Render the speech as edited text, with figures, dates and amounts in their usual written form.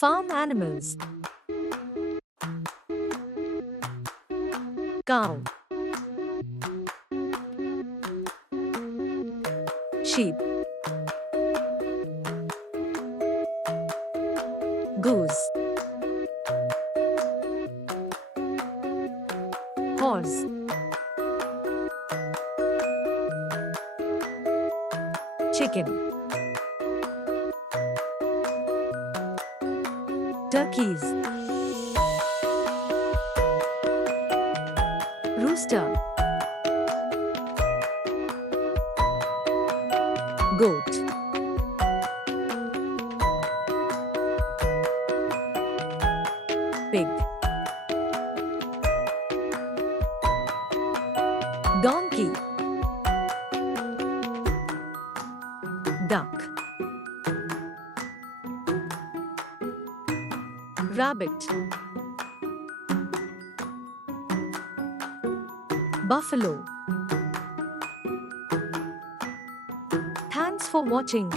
Farm animals. Cow, sheep, goose, horse, chicken, turkeys, rooster, goat, pig, donkey, duck, rabbit, buffalo. Thanks for watching.